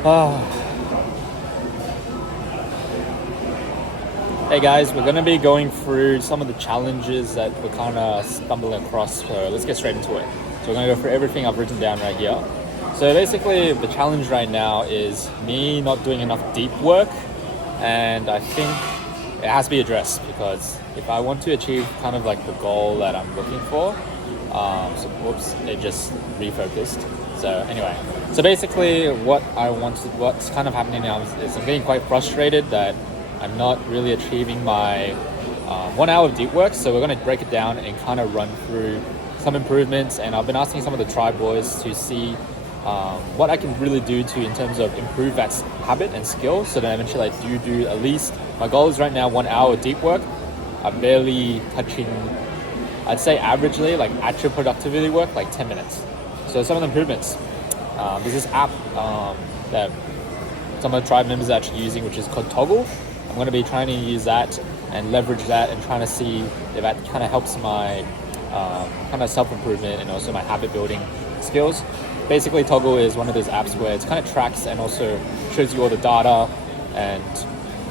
Hey guys, we're going to be going through some of the challenges that we're kind of stumbling across, so let's get straight into it. So we're going to go through everything I've written down right here. So basically the challenge right now is me not doing enough deep work, and I think it has to be addressed because if I want to achieve kind of like the goal that I'm looking for, it just refocused. So anyway, so basically what's kind of happening now is I'm getting quite frustrated that I'm not really achieving my 1 hour of deep work. So we're going to break it down and kind of run through some improvements. And I've been asking some of the tribe boys to see what I can really do to in terms of improve that habit and skill. So that eventually I do at least, my goal is right now 1 hour of deep work. I'm barely touching, I'd say averagely, like actual productivity work, like 10 minutes. So some of the improvements. There's this app that some of the tribe members are actually using, which is called Toggle. I'm going to be trying to use that and leverage that and trying to see if that kind of helps my kind of self-improvement and also my habit building skills. Basically, Toggle is one of those apps where it kind of tracks and also shows you all the data. And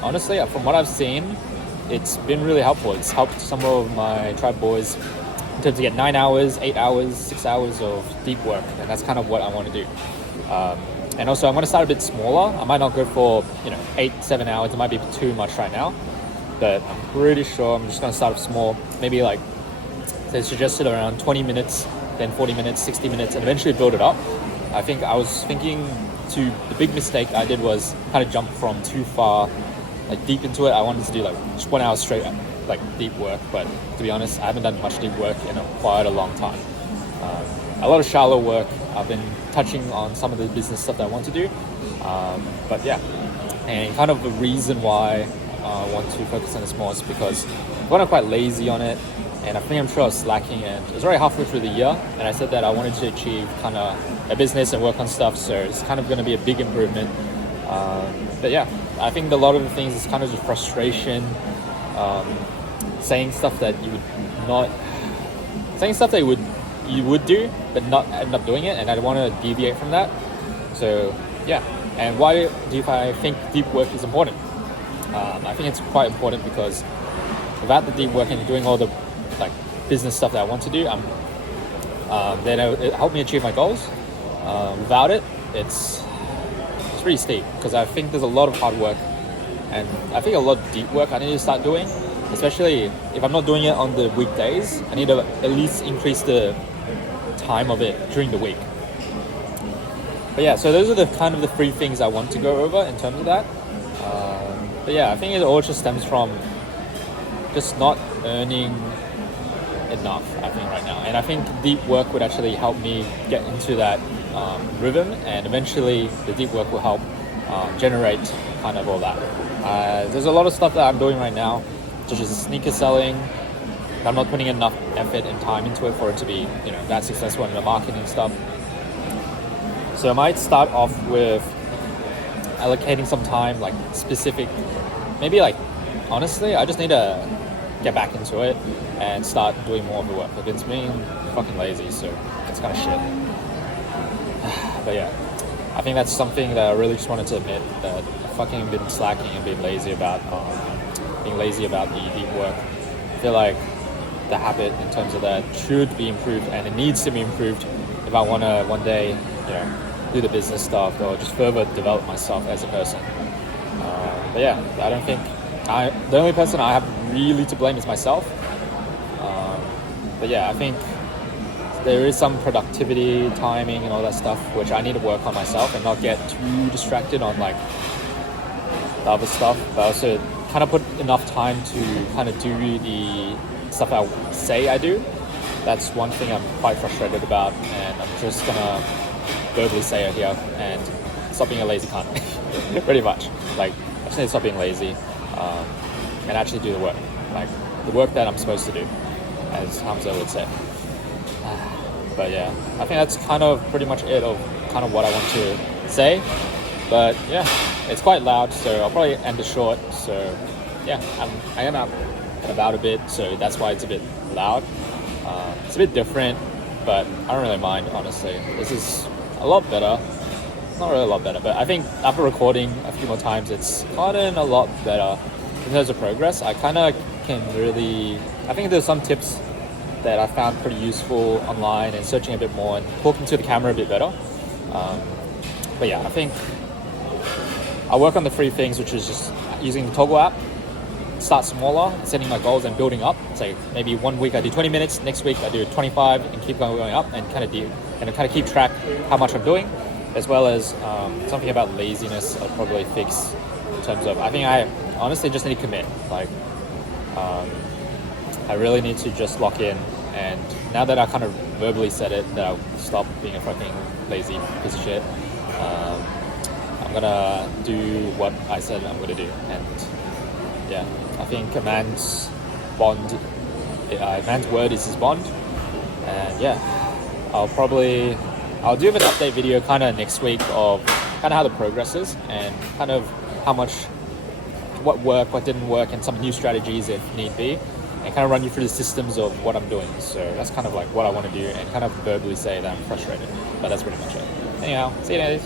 honestly, from what I've seen, it's been really helpful. It's helped some of my tribe boys in terms of get 9 hours, 8 hours, 6 hours of deep work. And that's kind of what I want to do. And also I'm going to start a bit smaller. I might not go for 8-7 hours. It might be too much right now, but I'm pretty sure I'm just going to start off small. Maybe like they suggested around 20 minutes, then 40 minutes, 60 minutes, and eventually build it up. I think I was thinking the big mistake I did was kind of jump from too far, like deep into it. I wanted to do like just 1 hour straight, like deep work. But to be honest, I haven't done much deep work in quite a long time. A lot of shallow work. I've been touching on some of the business stuff that I want to do. But yeah, and kind of the reason why I want to focus on this more is because I'm quite lazy on it. And I think I'm sure I was slacking, and it was already halfway through the year. And I said that I wanted to achieve kind of a business and work on stuff. So it's kind of going to be a big improvement. But yeah, I think a lot of the things is kind of just frustration, saying stuff that you would do, but not end up doing it, and I want to deviate from that. So yeah, and why do I think deep work is important? I think it's quite important because without the deep work and doing all the like business stuff that I want to do, then it helped me achieve my goals. Without it, it's pretty steep because I think there's a lot of hard work, and I think a lot of deep work I need to start doing, especially if I'm not doing it on the weekdays. I need to at least increase the time of it during the week. But yeah, so those are the kind of the three things I want to go over in terms of that. But yeah, I think it all just stems from just not earning enough, I think, right now. And I think deep work would actually help me get into that rhythm, and eventually the deep work will help generate kind of all that. There's a lot of stuff that I'm doing right now, such as sneaker selling. I'm not putting enough effort and time into it for it to be, that successful in the marketing stuff. So I might start off with allocating some time, like specific, maybe like, honestly, I just need to get back into it and start doing more of the work. Like it's being fucking lazy, so it's kind of shit. But yeah, I think that's something that I really just wanted to admit, that I've fucking been slacking and being lazy about the deep work. I feel like the habit in terms of that should be improved, and it needs to be improved if I want to one day, do the business stuff or just further develop myself as a person. But yeah, I don't think the only person I have really to blame is myself. But yeah, I think there is some productivity, timing, and all that stuff which I need to work on myself and not get too distracted on like the other stuff, but also kind of put enough time to kind of do the stuff I say I do. That's one thing I'm quite frustrated about, and I'm just gonna verbally say it here and stop being a lazy cunt. Pretty much. Like, I just need to stop being lazy and actually do the work. Like, the work that I'm supposed to do, as Hamza would say. But yeah, I think that's kind of pretty much it of kind of what I want to say. But yeah, it's quite loud, so I'll probably end it short. So yeah, I am out and about a bit, so that's why it's a bit loud. It's a bit different, but I don't really mind, honestly. This is a lot better. not really a lot better, but I think after recording a few more times, it's gotten a lot better in terms of progress. I kind of can really, I think there's some tips that I found pretty useful online and searching a bit more and talking to the camera a bit better. But yeah, I think I work on the 3 things, which is just using the Toggle app, start smaller, setting my goals and building up. So maybe one week I do 20 minutes, next week I do 25 and keep going up and kind of keep track how much I'm doing, as well as something about laziness I'll probably fix in terms of, I think I honestly just need to commit. Like, I really need to just lock in, and now that I kind of verbally said it, that I'll stop being a fucking lazy piece of shit, I'm gonna do what I said I'm gonna do. And yeah, I think a man's word is his bond. And yeah, I'll do an update video kind of next week of kind of how the progress is and kind of what worked, what didn't work, and some new strategies if need be, and kind of run you through the systems of what I'm doing. So that's kind of like what I want to do, and kind of verbally say that I'm frustrated. But that's pretty much it. Anyhow, see you later.